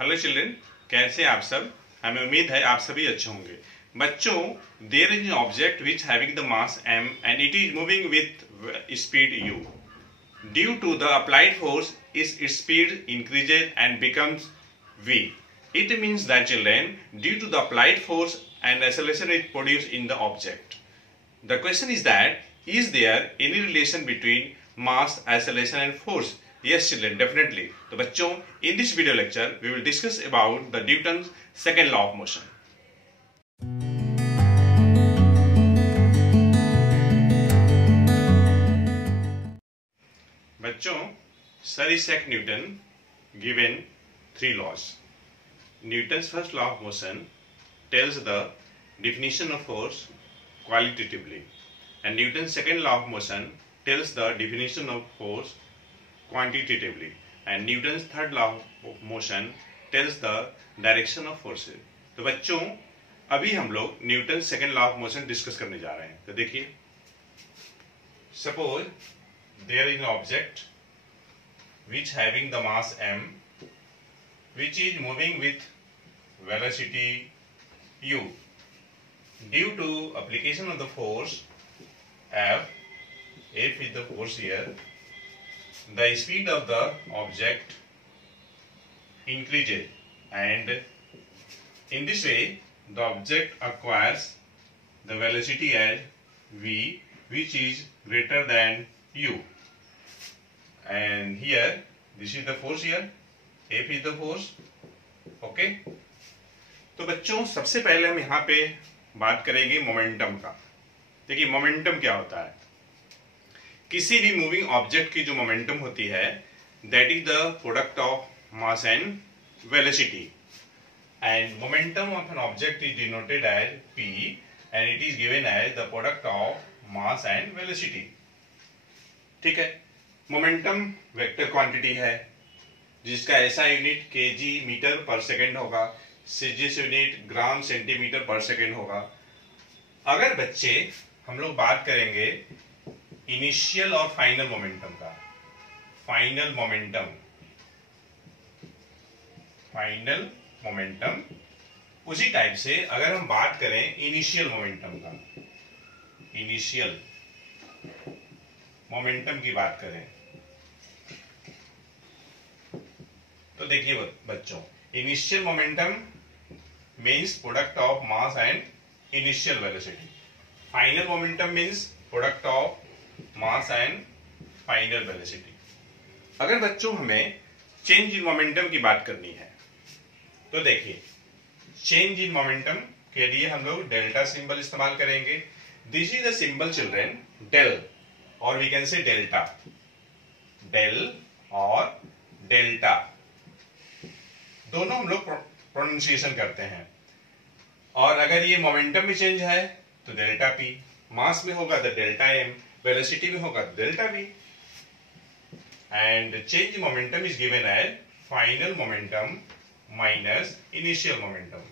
Hello children, कैसे आप सब। हमें उम्मीद है आप सभी अच्छे होंगे। बच्चों, there is an object which having the mass m and it is moving with speed u. Due to the applied force, its speed increases and becomes v. It means that children, due to the applied force, an acceleration is produced in the object. The question is that, is there any relation between mass, acceleration and force? Yes children, definitely. तो बच्चों, in this video lecture we will discuss about the Newton's second law of motion. बच्चों, Sir Isaac Newton given three laws. Newton's first law of motion tells the definition of force qualitatively, and Newton's second law of motion tells the definition of force quantitatively, and Newton's third law of motion tells the direction of forces. तो बच्चों, अभी हम लोग Newton second law of motion discuss करने जा रहे हैं। तो देखिए, suppose there is an object which having the mass m, which is moving with velocity u. Due to application of the force F is the force here, the speed of the object increases, and in this way the object acquires the velocity as v, which is greater than u. And here this is the force, here F is the force. Okay, तो बच्चों सबसे पहले हम यहाँ पे बात करेंगे momentum का। देखिए, मोमेंटम क्या होता है। किसी भी मूविंग ऑब्जेक्ट की जो मोमेंटम होती है, that is the product of mass and velocity, and momentum of an object is denoted as p and it is given as the product of mass and velocity. ठीक है, momentum vector quantity है जिसका ऐसा unit kg metre per second होगा, जिस unit gram centimetre per second होगा। अगर बच्चे हम लोग बात करेंगे इनिशियल और फाइनल मोमेंटम का, फाइनल मोमेंटम उसी टाइप से अगर हम बात करें इनिशियल मोमेंटम का, इनिशियल मोमेंटम की बात करें, तो देखिए बच्चों, initial momentum means product of mass and initial velocity, final momentum means product of mass and final velocity. अगर बच्चों हमें चेंज इन मोमेंटम की बात करनी है, तो देखिए, चेंज इन मोमेंटम के लिए हम लोग डेल्टा सिंबल इस्तेमाल करेंगे। This is the symbol children, del, और we can say delta, del और डेल्टा दोनों हम लोग प्रोनाउंसिएशन करते हैं। और अगर ये मोमेंटम में चेंज है तो डेल्टा पी, मास में होगा तो डेल्टा एम, वेलोसिटी में होगा तो delta V, and change in momentum is given as final momentum minus initial momentum.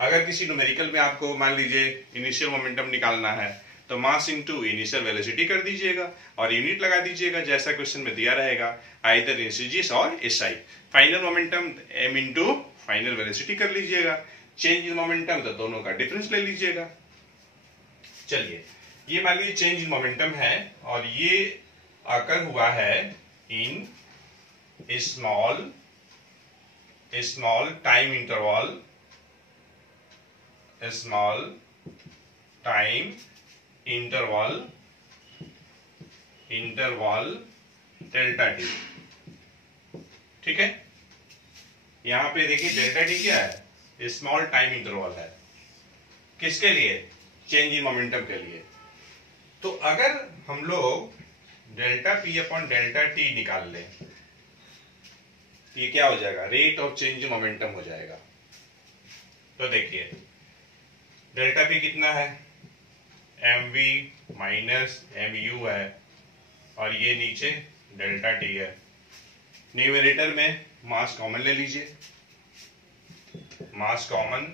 अगर किसी न्यूमेरिकल में आपको मान लीजिए इनिशियल मोमेंटम निकालना है तो मास इनटू इनिशियल वेलोसिटी कर दीजिएगा और यूनिट लगा दीजिएगा जैसा क्वेश्चन में दिया रहेगा, आइदर एसजी और SI. Final momentum m into final velocity कर लीजिएगा, चेंज इन मोमेंटम तो दोनों का डिफरेंस ले लीजिएगा। चलिए, ये मान लीजिए चेंज इन मोमेंटम है और ये आकर हुआ है in small time interval, small time interval delta T. ठीक है, यहां पे देखिए डेल्टा टी क्या है, स्मॉल टाइम इंटरवल है, किसके लिए, चेंज इन मोमेंटम के लिए। तो अगर हम लोग delta P upon delta T निकाल लें, ये क्या हो जाएगा, rate of change in momentum हो जाएगा। तो देखिए, डेल्टा पी कितना है, mv माइनस mu है, और ये नीचे डेल्टा टी है। न्यूमरेटर में मास कॉमन ले लीजिए, मास कॉमन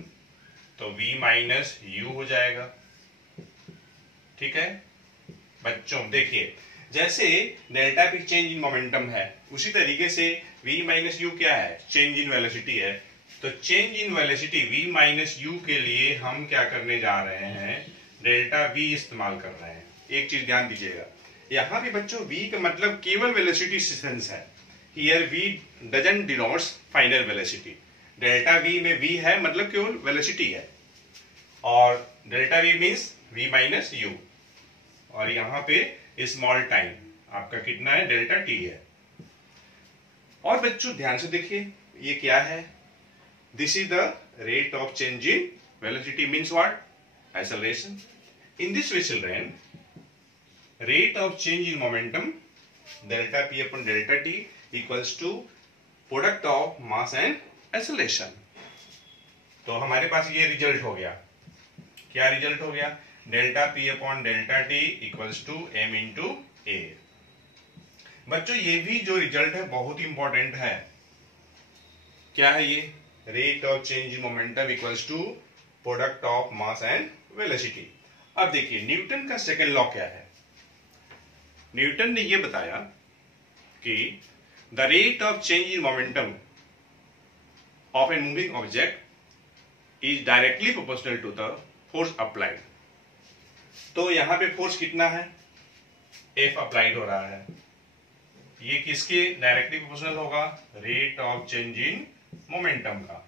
तो v माइनस u हो जाएगा। ठीक है बच्चों, देखिए जैसे delta P change in momentum है, उसी तरीके से v माइनस यू क्या है, चेंज इन वेलोसिटी है। तो change in velocity v minus you के लिए हम क्या करने जा रहे हैं, डेल्टा v इस्तेमाल कर रहे हैं। एक चीज ध्यान दीजिएगा, यहाँ पे बच्चों v का मतलब केवल वेलोसिटी डिस्टेंस है। Here v doesn't denotes final velocity. Delta v में v है मतलब केवल वेलोसिटी है, और delta v means v minus you, और यहाँ पे स्मॉल टाइम आपका कितना है, डेल्टा t है। और बच्चों ध्यान से देखिए, ये क्या है, this is the rate of change in velocity means what, acceleration. In this way children, rate of change in momentum delta p upon delta t equals to product of mass and acceleration। तो हमारे पास ये result हो गया, क्या result हो गया, delta p upon delta t equals to m into a. बच्चों ये भी जो रिजल्ट है बहुत इंपॉर्टेंट है, क्या है ये, rate of change in momentum equals to product of mass and velocity. अब देखिए न्यूटन का सेकेंड लॉ क्या है। न्यूटन ने यह बताया कि the rate of change in momentum of a moving object is directly proportional to the force applied. तो यहां पे फोर्स कितना है, F अप्लाइड हो रहा है, ये किसके डायरेक्टली प्रोपोर्शनल होगा, rate of change in momentum का।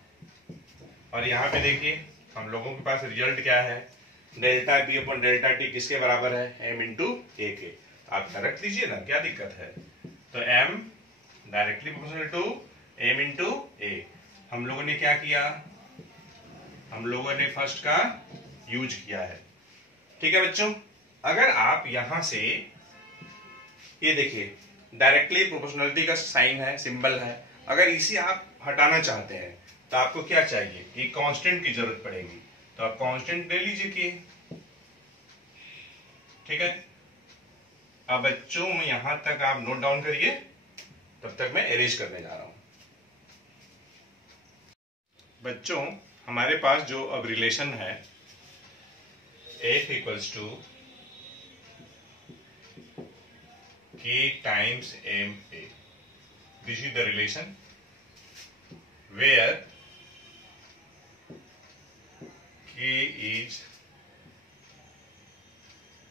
और यहां पे देखिए हम लोगों के पास रिजल्ट क्या है, delta P upon delta T किसके बराबर है, m इंटू ए के। आप रख लीजिए ना, क्या दिक्कत है। तो m directly proportional to m into a. हम लोगों ने क्या किया, हम लोगों ने फर्स्ट का यूज किया है, ठीक है बच्चों। अगर आप यहां से ये देखिए डायरेक्टली प्रोपोर्शनलिटी का साइन है, सिंबल है, अगर इसे आप हटाना चाहते हैं तो आपको क्या चाहिए, एक कांस्टेंट की जरूरत पड़ेगी। तो आप कांस्टेंट ले लीजिए कि, ठीक है। अब बच्चों यहां तक आप नोट डाउन करिए, तब तक मैं एरेज करने जा रहा हूं। बच्चों हमारे पास जो अब रिलेशन है, F equals to K times M A, this is the relation where K is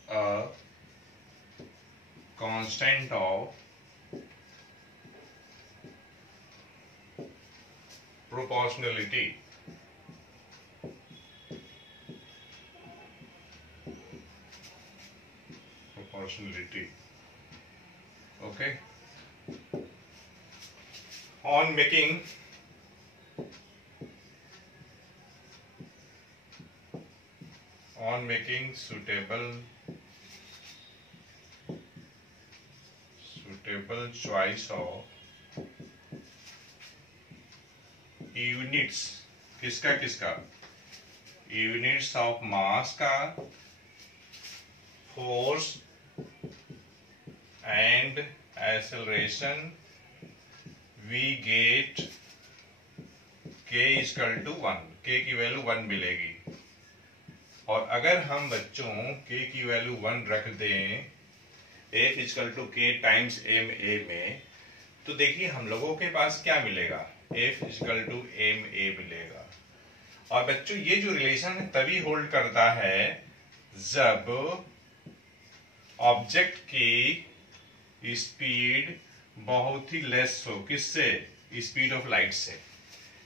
a constant of proportionality। Okay, on making suitable choice of units, किसका किसका, यूनिट्स ऑफ मास का, force and acceleration, we get k equal to 1, k की value 1 मिलेगी। और अगर हम बच्चों k की वैल्यू 1 रख दें F equal to K times M A में, तो देखिए हम लोगों के पास क्या मिलेगा, F equal to M A मिलेगा। और बच्चों ये जो रिलेशन है तभी होल्ड करता है जब ऑब्जेक्ट की स्पीड बहुत ही लेस हो, किससे, स्पीड ऑफ लाइट से।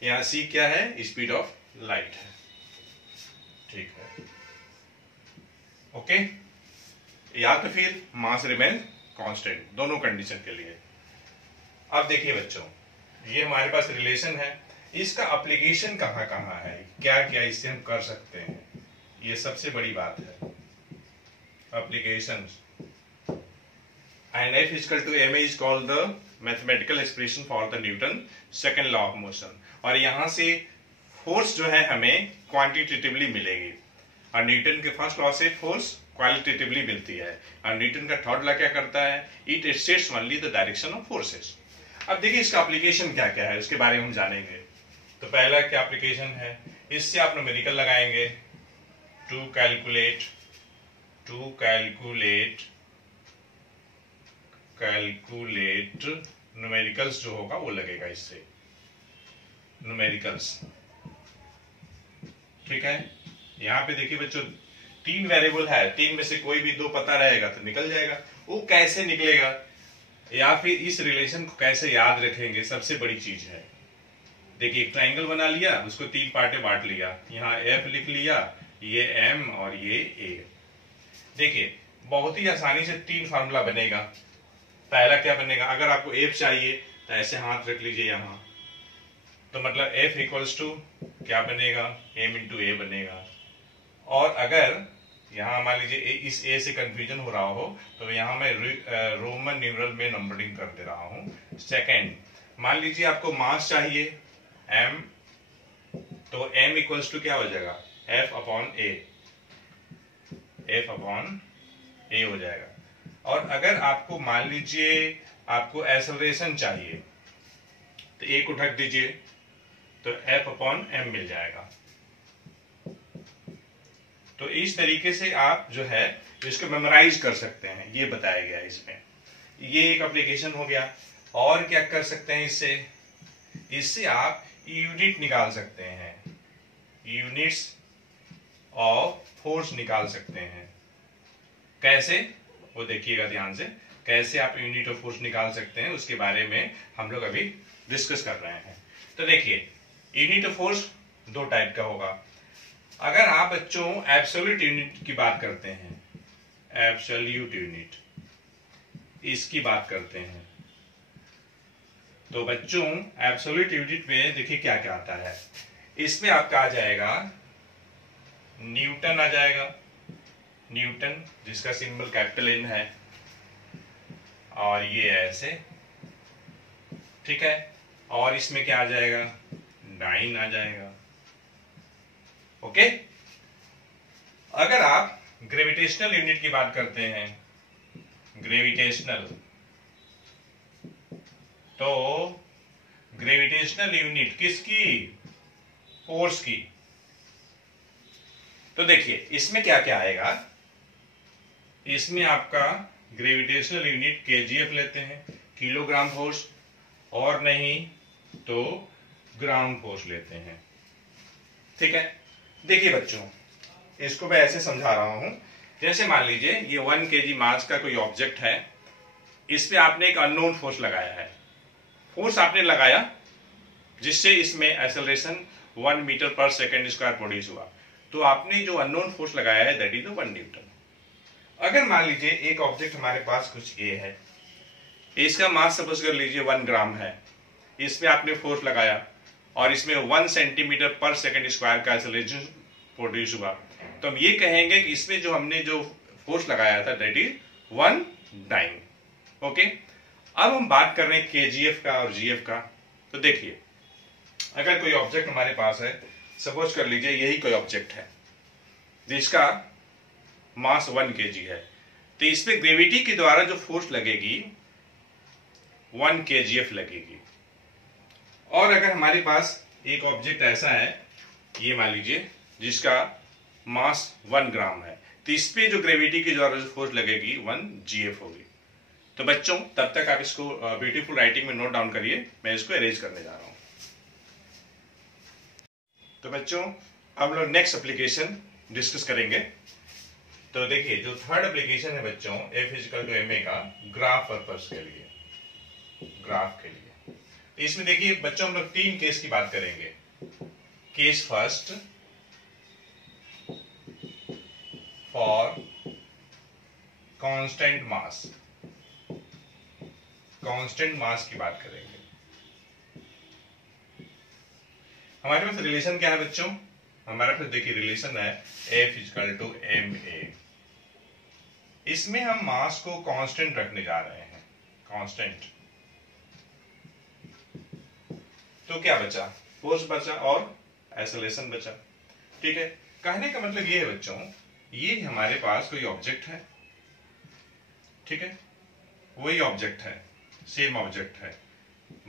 यहां c क्या है, स्पीड ऑफ लाइट है, ठीक है, ओके। या तो फिर मास रिमेन कांस्टेंट, दोनों कंडीशन के लिए। अब देखिए बच्चों, ये हमारे पास रिलेशन है, इसका एप्लीकेशन कहां कहां है, क्या क्या इससे हम कर सकते हैं, ये सबसे बड़ी बात है, application. And F equal to M is called the mathematical expression for the Newton second law of motion. और यहां से फोर्स जो है हमें क्वांटिटेटिवली मिलेगी, और न्यूटन के फर्स्ट लॉ से फोर्स क्वालिटेटिवली मिलती है, और न्यूटन का थर्ड लॉ क्या करता है, it states only the direction of forces. अब देखिए इसका एप्लीकेशन क्या क्या है, उसके बारे में हम जानेंगे। तो पहला क्या एप्लीकेशन है, इससे आप न्यूमेरिकल लगाएंगे, टू कैलकुलेट कैलकुलेट न्यूमेरिकल्स जो होगा वो लगेगा इससे, न्यूमेरिकल्स। ठीक है, यहाँ पे देखिए बच्चों 3 वेरिएबल है, 3 में से कोई भी 2 पता रहेगा तो निकल जाएगा। वो कैसे निकलेगा या फिर इस रिलेशन को कैसे याद रखेंगे, सबसे बड़ी चीज है। देखिए एक ट्रायंगल बना लिया, उसको 3 पार्ट में बांट लिया, यहाँ एफ लिख लिया, ये एम और ये ए। देखिए बहुत ही आसानी से 3 फार्मूला बनेगा। पहला क्या बनेगा, अगर आपको एफ चाहिए तो ऐसे हाथ रख लीजिए यहाँ, तो मतलब एफ इक्वल्स टू क्या बनेगा, एम इंटू ए बनेगा। और अगर यहाँ मान लीजिए इस ए से कंफ्यूजन हो रहा हो तो यहाँ मैं रोमन न्यूमरल में नंबरिंग कर दे रहा हूँ। सेकेंड, मान लीजिए आपको मास चाहिए एम, तो एम इक्वल्स टू क्या हो जाएगा, एफ अपॉन ए, एफ अपॉन ए हो जाएगा। और अगर आपको मान लीजिए आपको एक्सेलरेशन चाहिए तो ए को ढक दीजिए, तो एफ अपॉन एम मिल जाएगा। तो इस तरीके से आप जो है इसको मेमोराइज कर सकते हैं, ये बताया गया है इसमें। ये एक एप्लीकेशन हो गया। और क्या कर सकते हैं इससे, इससे आप यूनिट निकाल सकते हैं, यूनिट्स ऑफ फोर्स निकाल सकते हैं। कैसे, वो देखिएगा ध्यान से, कैसे आप यूनिट ऑफ फोर्स निकाल सकते हैं उसके बारे में हम लोग अभी डिस्कस कर रहे हैं। तो देखिए यूनिट ऑफ फोर्स 2 टाइप का होगा। अगर आप बच्चों एब्सोल्यूट यूनिट की बात करते हैं, एब्सोल्यूट यूनिट इसकी बात करते हैं, तो बच्चों एब्सोल्यूट यूनिट में देखिए क्या क्या आता है। इसमें आपका आ जाएगा न्यूटन आ जाएगा, न्यूटन जिसका सिंबल कैपिटल एन है, और ये ऐसे, ठीक है। और इसमें क्या आ जाएगा, डाइन आ जाएगा। ओके। अगर आप ग्रेविटेशनल यूनिट की बात करते हैं, ग्रेविटेशनल, तो ग्रेविटेशनल यूनिट किसकी, फोर्स की। तो देखिए इसमें क्या क्या आएगा, इसमें आपका ग्रेविटेशनल यूनिट केजीएफ लेते हैं, किलोग्राम फोर्स, और नहीं तो ग्राउंड फोर्स लेते हैं। ठीक है। देखिए बच्चों इसको मैं ऐसे समझा रहा हूं, जैसे मान लीजिए ये 1 kg मास का कोई ऑब्जेक्ट है, इस पे आपने एक अननोन फोर्स लगाया है। फोर्स आपने लगाया जिससे इसमें acceleration 1 metre per second square produce हुआ, तो आपने जो अननोन फोर्स लगाया है दैट इज 1 न्यूटन। अगर मान लीजिए एक ऑब्जेक्ट हमारे पास कुछ ए है, इसका मास सपोज कर लीजिए 1 ग्राम है, इसमें आपने फोर्स लगाया और इसमें 1 सेंटीमीटर पर सेकेंड स्क्वायर का एक्सेलरेशन प्रोड्यूस हुआ, तो हम ये कहेंगे कि इसमें जो हमने जो फोर्स लगाया था दैट इज 1 डाइन। ओके। अब हम बात कर रहे हैं केजीएफ का और जीएफ का। तो देखिए अगर कोई ऑब्जेक्ट हमारे पास है, सपोज कर लीजिए यही कोई ऑब्जेक्ट है जिसका मास 1 kg है, तो इसमें ग्रेविटी के द्वारा जो फोर्स लगेगी 1 kgf लगेगी। और अगर हमारे पास एक ऑब्जेक्ट ऐसा है, ये मान लीजिए जिसका मास 1 ग्राम है, तो इस पे जो ग्रेविटी के द्वारा जो फोर्स लगेगी 1 gf होगी। तो बच्चों तब तक आप इसको ब्यूटीफुल राइटिंग में नोट डाउन करिए, मैं इसको अरेंज करने जा रहा हूं। तो बच्चों हम लोग नेक्स्ट एप्लीकेशन डिस्कस करेंगे। तो देखिए जो थर्ड एप्लीकेशन है बच्चों F इक्वल टू ma का ग्राफ पर्पस के लिए, ग्राफ के लिए। तो इसमें देखिए बच्चों हम लोग 3 केस की बात करेंगे। Case first for constant mass, constant mass की बात करेंगे। हमारे पास रिलेशन क्या है बच्चों, हमारे पास देखिए रिलेशन है F इक्वल टू ma। इसमें हम मास को कांस्टेंट रखने जा रहे हैं, कांस्टेंट। तो क्या बचा, फोर्स बचा और एक्सेलरेशन बचा। ठीक है। कहने का मतलब ये है बच्चों, ये हमारे पास कोई ऑब्जेक्ट है, ठीक है, वही ऑब्जेक्ट है, सेम ऑब्जेक्ट है,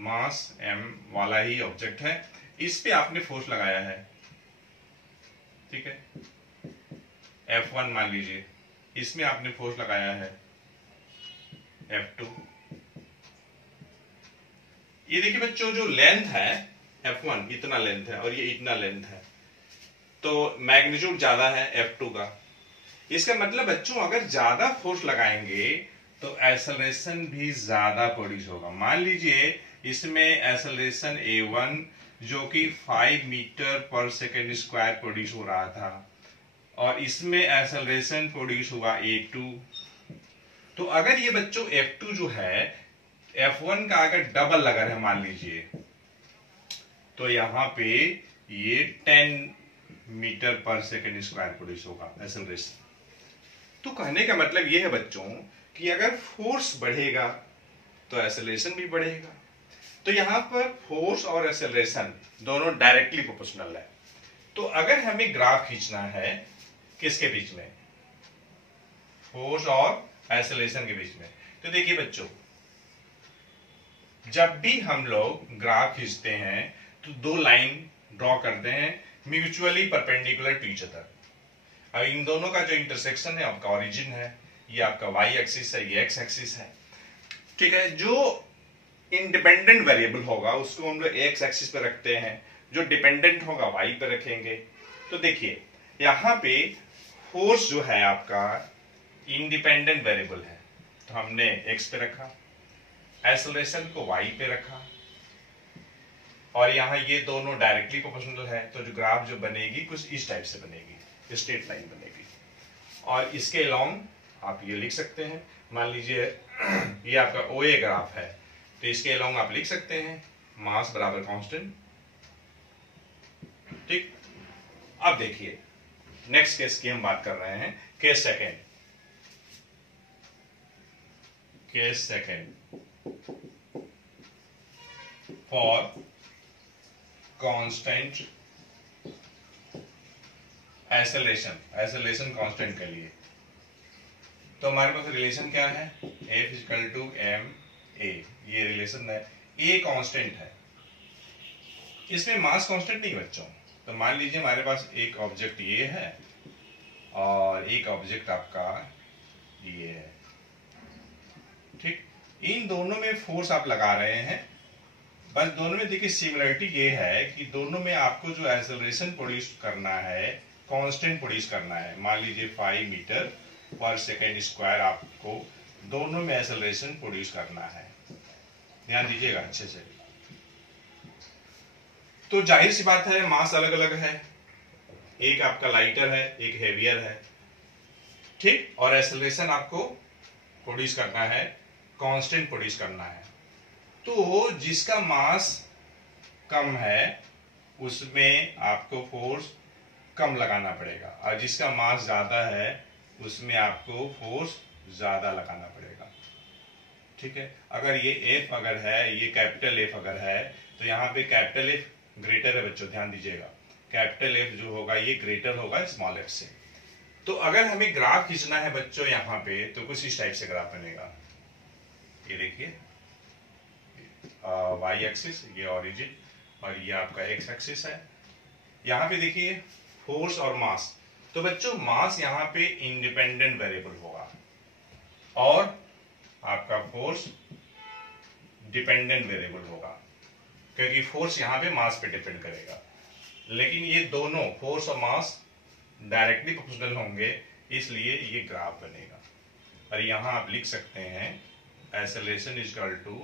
मास m वाला ही ऑब्जेक्ट है, इस पे आपने फोर्स लगाया है, ठीक है, F1 मान लीजिए, इसमें आपने फोर्स लगाया है F2, ये देखिए बच्चों, जो लेंथ है F1 इतना लेंथ है और ये इतना लेंथ है, तो मैग्नीट्यूड ज्यादा है F2 का। इसका मतलब बच्चों अगर ज्यादा फोर्स लगाएंगे तो एक्सेलरेशन भी ज्यादा प्रोड्यूस होगा। मान लीजिए इसमें एक्सेलरेशन A1 जो कि 5 metre per second square produce हो रहा था और इसमें एक्सेलरेशन प्रोड्यूस हुआ A2, तो अगर ये बच्चों F2 जो है F1 का अगर डबल लगा है मान लीजिए, तो यहां पे ये 10 metre per second square produce होगा एक्सेलरेशन। तो कहने का मतलब ये है बच्चों कि अगर फोर्स बढ़ेगा तो एक्सेलरेशन भी बढ़ेगा। तो यहां पर फोर्स और एक्सेलरेशन दोनों डायरेक्टली प्रोपोर्शनल है। तो अगर हमें ग्राफ खींचना है किसके बीच में, फोर्स और एक्सेलरेशन के बीच में, तो देखिए बच्चों जब भी हम लोग ग्राफ खींचते हैं तो दो लाइन ड्रॉ करते हैं mutually perpendicular to each other. अब इन दोनों का जो इंटरसेक्शन है आपका ओरिजिन है, ये आपका वाई एक्सिस है, ये एक्स एक्सिस है, ठीक है। जो इंडिपेंडेंट वेरिएबल होगा उसको हम लोग एक्स एक्सिस पे रखते हैं, जो डिपेंडेंट होगा वाई पे रखेंगे। तो देखिए यहां पे फोर्स जो है आपका इंडिपेंडेंट वेरिएबल है, तो हमने एक्स पे रखा, एक्सेलरेशन को वाई पे रखा, और यहां ये दोनों डायरेक्टली प्रोपोर्शनल है, तो जो ग्राफ जो बनेगी कुछ इस टाइप से बनेगी, स्ट्रेट लाइन बनेगी। और इसके अलोंग आप ये लिख सकते हैं, मान लीजिए ये आपका OA ग्राफ है, तो इसके अलोंग आप लिख सकते हैं मास बराबर कांस्टेंट, ठीक। अब देखिए नेक्स्ट केस की हम बात कर रहे हैं, case second. Case second for constant acceleration constant के लिए, तो हमारे पास रिलेशन क्या है, F=ma, ये रिलेशन है। A कांस्टेंट है, इसमें मास कांस्टेंट नहीं बच्चों। तो मान लीजिए हमारे पास एक ऑब्जेक्ट ये है और एक ऑब्जेक्ट आपका ये है, ठीक। इन दोनों में फोर्स आप लगा रहे हैं, बस दोनों में देखिए सिमिलरिटी ये है कि दोनों में आपको जो एक्सेलरेशन प्रोड्यूस करना है कांस्टेंट प्रोड्यूस करना है। मान लीजिए 5 मीटर पर सेकेंड स्क्वायर आपको दोनों में एक्सेलरेशन प्रोड्यूस करना है, ध्यान दीजिएगा अच्छे से। तो जाहिर सी बात है मास अलग अलग है, एक आपका लाइटर है एक हेवियर है, ठीक। और एक्सेलरेशन आपको प्रोड्यूस करना है, कांस्टेंट प्रोड्यूस करना है। तो जिसका मास कम है उसमें आपको फोर्स कम लगाना पड़ेगा, और जिसका मास ज्यादा है उसमें आपको फोर्स ज्यादा लगाना पड़ेगा, ठीक है। अगर ये F अगर है, ये कैपिटल F अगर है, तो यहाँ पे कैपिटल F ग्रेटर है बच्चों, ध्यान दीजिएगा। कैपिटल F जो होगा ये ग्रेटर होगा स्मॉल f से। तो अगर हमें ग्राफ खींचना है बच्चों यहाँ पे, तो कुछ इस टाइप से ग्राफ बनेगा। ये देखिए y एक्सिस, ये ओरिजिन, और ये आपका x एक्सिस है। यहाँ पे देखिए फोर्स और मास, तो बच्चों मास यहाँ पे इंडिपेंडेंट वेरिएबल होगा और आपका फोर्स डिपेंडेंट वेरिएबल होगा, क्योंकि फोर्स यहाँ पे मास पे डिपेंड करेगा। लेकिन ये दोनों फोर्स और मास डायरेक्टली प्रोपोर्शनल होंगे, इसलिए ये ग्राफ बनेगा। और यहां आप लिख सकते हैं acceleration is equal to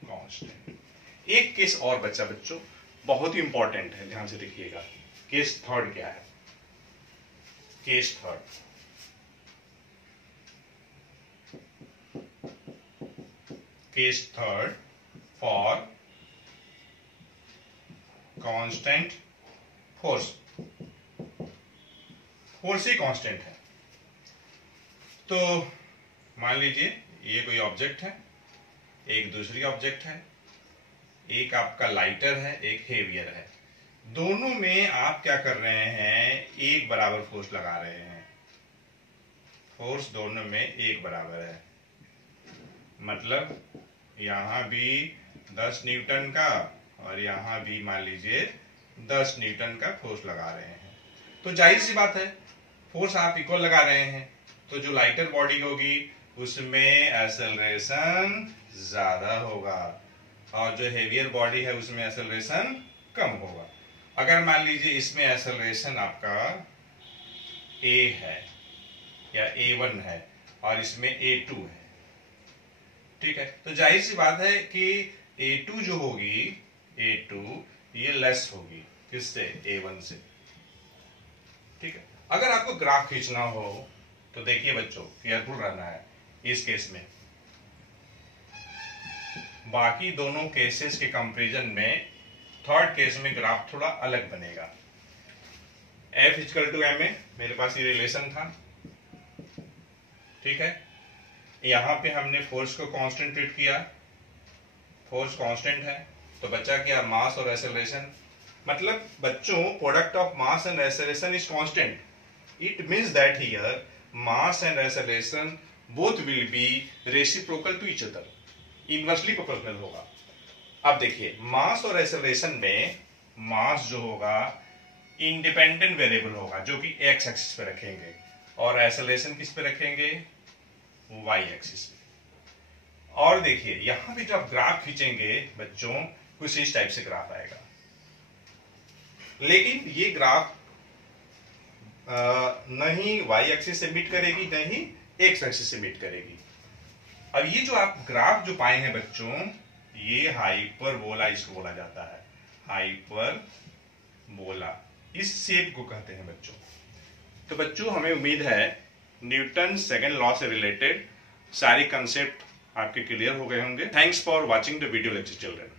constant. एक केस और बच्चा बच्चों बहुत ही इंपॉर्टेंट है, ध्यान से देखिएगा। केस थर्ड क्या है, case third, case third for constant force, force he constant है। तो मान लीजिए ये कोई ऑब्जेक्ट है, एक दूसरी ऑब्जेक्ट है, एक आपका लाइटर है एक हेवियर है, दोनों में आप क्या कर रहे हैं, एक बराबर फोर्स लगा रहे हैं। फोर्स दोनों में एक बराबर है, मतलब यहां भी 10 न्यूटन का और यहां भी मान लीजिए 10 न्यूटन का फोर्स लगा रहे हैं। तो जाहिर सी बात है फोर्स आप इक्वल लगा रहे हैं, तो जो लाइटर बॉडी होगी उसमें एक्सेलरेशन ज्यादा होगा और जो हेवियर बॉडी है उसमें एक्सेलरेशन कम होगा। अगर मान लीजिए इसमें एक्सेलरेशन आपका a है या a1 है और इसमें a2 है, ठीक है, तो जाहिर सी बात है कि a2 जो होगी, a2 ये लेस होगी किससे, a1 से, ठीक है। अगर आपको ग्राफ खींचना हो तो देखिए बच्चों, केयरफुल रहना है इस केस में। बाकी दोनों केसेस के कंपैरिजन में थर्ड केस में ग्राफ थोड़ा अलग बनेगा। F इक्वल टू ma, मेरे पास ये रिलेशन था, ठीक है। यहां पे हमने फोर्स को कांस्टेंट ट्रीट किया, फोर्स कांस्टेंट है तो बचा क्या, मास और एक्सेलरेशन। मतलब बच्चों, product of mass and acceleration is constant. It means that here mass and acceleration both will be reciprocal to each other, inversely proportional होगा। अब देखिए, मास और एक्सेलरेशन में मास जो होगा इंडिपेंडेंट वेरिएबल होगा जो कि एक्स एक्सिस पे रखेंगे, और एक्सेलरेशन किस पे रखेंगे, वाई एक्सिस पे। और देखिए यहां पे जब ग्राफ खींचेंगे बच्चों, कुछ इस टाइप से ग्राफ आएगा, लेकिन ये ग्राफ नहीं वाई एक्सिस से मीट करेगी, नहीं एक्स एक्सिस से मीट करेगी। अब ये जो आप ग्राफ जो पाए हैं बच्चों, ये हाइपरबोला इसको बोला जाता है, हाइपरबोला, इस शेप को कहते हैं बच्चों। तो बच्चों हमें उम्मीद है न्यूटन सेकंड लॉ से रिलेटेड सारे कंसेप्ट आपके क्लियर हो गए होंगे। Thanks for watching the video lecture children.